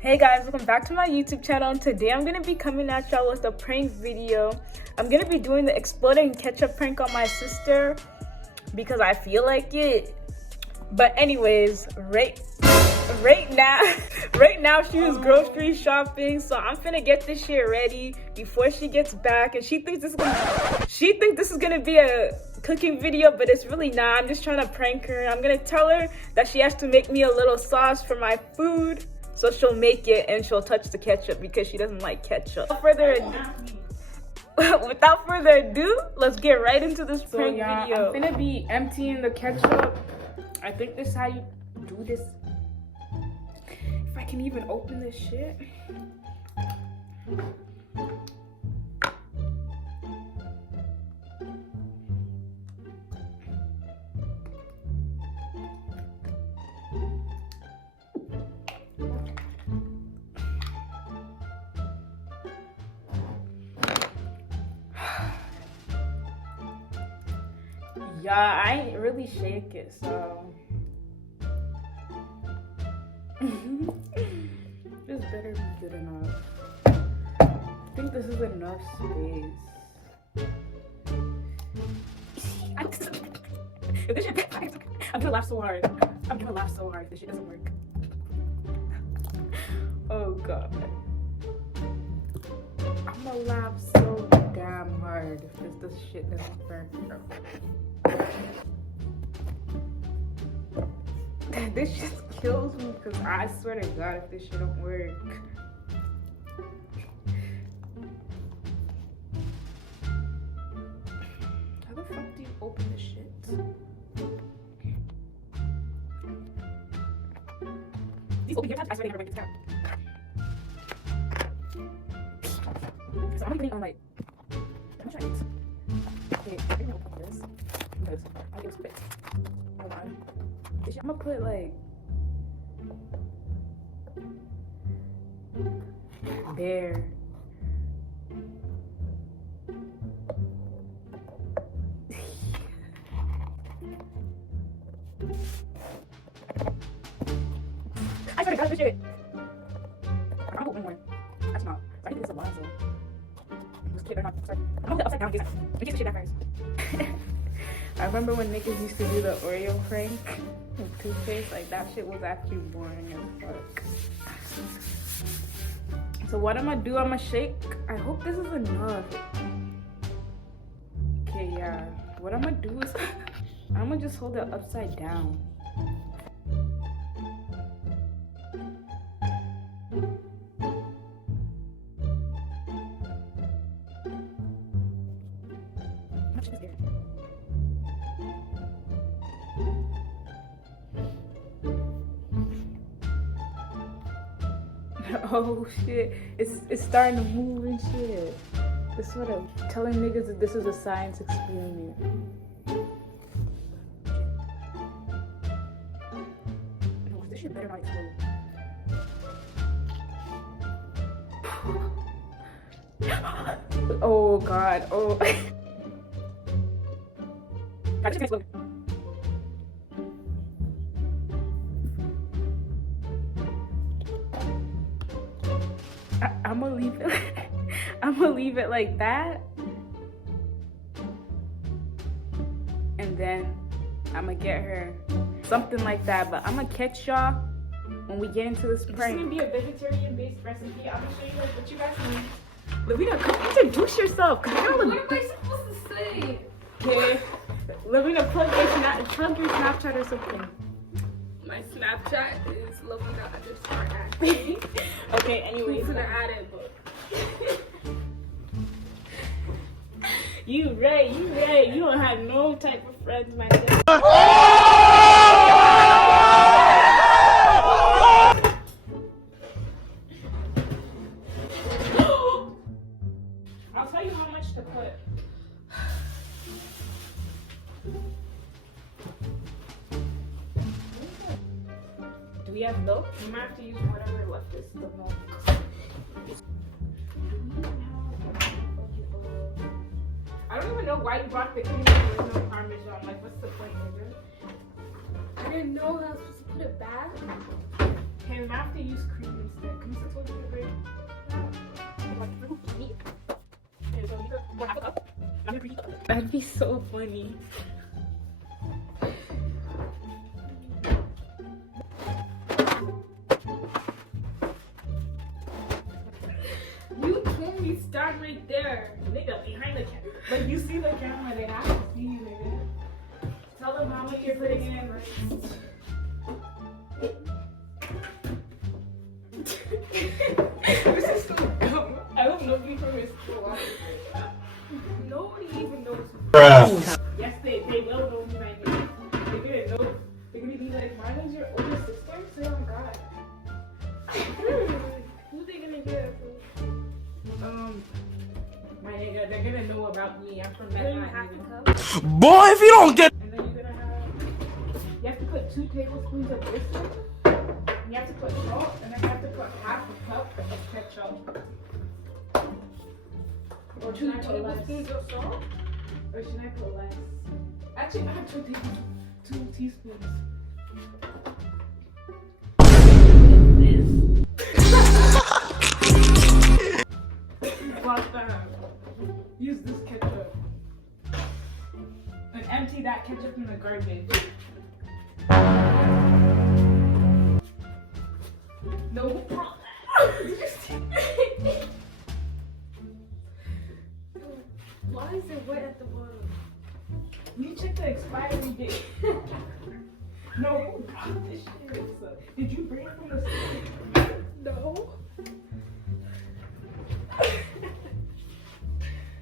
Hey guys, welcome back to my YouTube channel. And today I'm gonna be coming at y'all with a prank video. I'm gonna be doing the exploding ketchup prank on my sister because I feel like it. But anyways, right now she was grocery shopping, so I'm finna get this shit ready before she gets back. And she thinks this is gonna be a cooking video, but it's really not. I'm just trying to prank her. I'm gonna tell her that she has to make me a little sauce for my food. So she'll make it and she'll touch the ketchup because she doesn't like ketchup. Without further ado, let's get right into this prank video. I'm gonna be emptying the ketchup. I think this is how you do this. If I can even open this shit. Yeah, I ain't really shake it, so this better be good enough. I think this is enough space. I'm gonna laugh so hard. If this shit doesn't work. Oh god. I'm gonna laugh so damn hard if this shit doesn't work. This just kills me because I swear to God if this shit don't work. How the fuck do you open this shit? These open here tabs, I swear they never break this tab. So I'm putting on like, how much I need? Okay, I'm gonna open this because I'll get spit. Hold on. I'm gonna put like there. I swear to God, this shit. I'm gonna open one. That's not. I think it's a lot. This kid, they're not. Sorry. I'm gonna put it upside down. We take the shit down first. I remember when niggas used to do the Oreo prank with toothpaste. Like that shit was actually boring as fuck. So what I'm gonna do, I'm gonna shake. I hope this is enough. Okay, yeah. What I'm gonna do is I'm gonna just hold it upside down. Oh shit, it's starting to move and shit. It's sort of telling niggas that this is a science experiment. No, this shit better not explode. Oh god, oh. God, just explode. I'm gonna leave it like that, and then I'm gonna get her something like that. But I'm gonna catch y'all when we get into this prank. It's gonna be a vegetarian-based recipe. I'm gonna show you guys what you guys need. Lavina, introduce yourself. What am I supposed to say? Okay, Lavina, plug your Snapchat or something. My Snapchat is Lavina_Ashley. Okay, anyways. To the added book. You right. You don't have no type of friends, my nigga. I'll tell you how much to put. Do we have milk? You might have to use whatever left is the milk. I don't even know why you brought the cream if there was no Parmesan. Like, what's the point, nigga? I didn't know I was supposed to put it back. Okay, we might have to use cream instead. Can you That'd be so funny. You told me start right there. Nigga, behind the camera. But you see the camera, they have to see you, nigga. Tell them how much you're putting in. This is so dumb. I don't know you from his school. Nobody even knows. Yes, they will know who I am. They're gonna know. They're gonna be like, Marlon's your older sister? Say, oh God. Who they gonna get? My nigga, they're gonna know about me. I'm from Then you Manhattan. have to come. Boy, if you don't get And then you're gonna you have to put 2 tablespoons of this in. You have to put salt, and then you have to put half a cup of ketchup. Or 2 should I put less? tablespoons of salt. Or should I put less? Actually, I have 2 teaspoons. Fuck that. Use this ketchup. And empty that ketchup in the garbage. No. Why is it wet at the bottom? You check the expiry date. No, God, this shit is. Did you bring it from the store? No.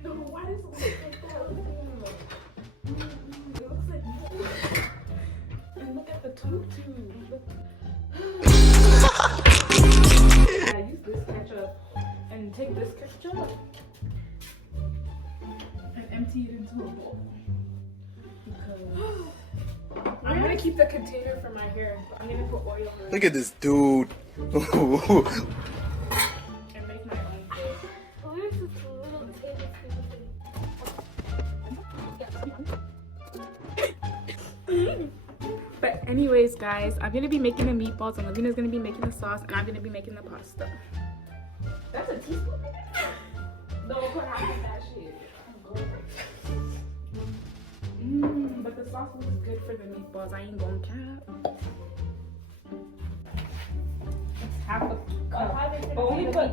No, why does it look like that? It looks like you. And look at the tube too. I use this ketchup and take this ketchup and empty it into a bowl. Because I'm gonna keep the container for my hair. But I'm gonna put oil in it. Look at this dude. and make my own face. Where's this little tablespoon? But anyways, guys, I'm gonna be making the meatballs, and Lavina's gonna be making the sauce, and I'm gonna be making the pasta. That's a teaspoon. No, put half of that shit. But the sauce looks good for the meatballs. I ain't gonna cap. It's half a cup. But when you put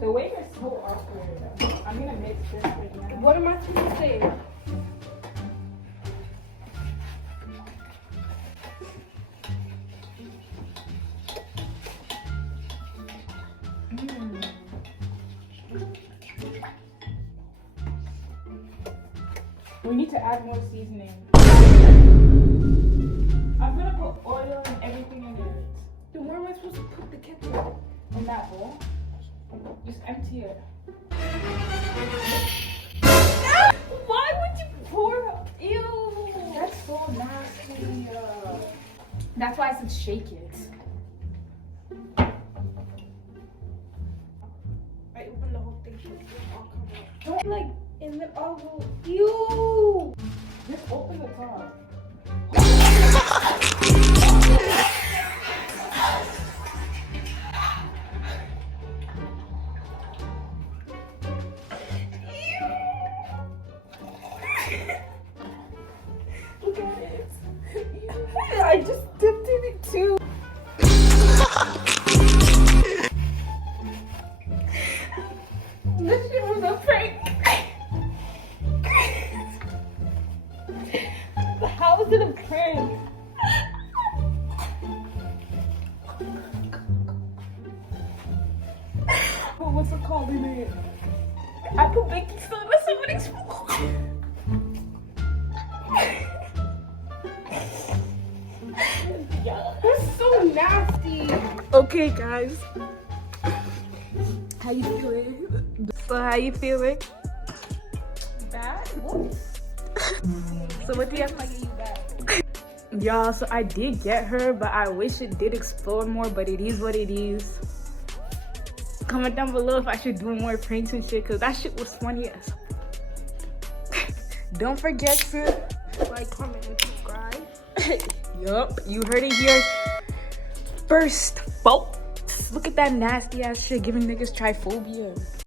the way is so awkward. I'm gonna mix this right now. What am I supposed to say? We need to add more seasoning. I'm gonna put oil and everything in it. Then where am I supposed to put the ketchup? In that bowl. Just empty it. Why would you pour? Ew. That's so nasty. That's why I said shake it. I opened the whole thing so it all come out. Don't like, And then I'll go, ew. just open the top. Look at it. I just dipped in it too. This shit was a prank. How was it a prank? What's it called in it? I put baking soda in somebody's food. That's so nasty. Okay, guys. How you feeling? So how you feeling? Bad? What? So what do you have? I get you back. Y'all, so I did get her, but I wish it did explore more, but it is what it is. Comment down below if I should do more pranks and shit, because that shit was funny as. Don't forget to Like, comment, and subscribe. yup, you heard it here first, folks. Look at that nasty ass shit giving niggas tryphobia.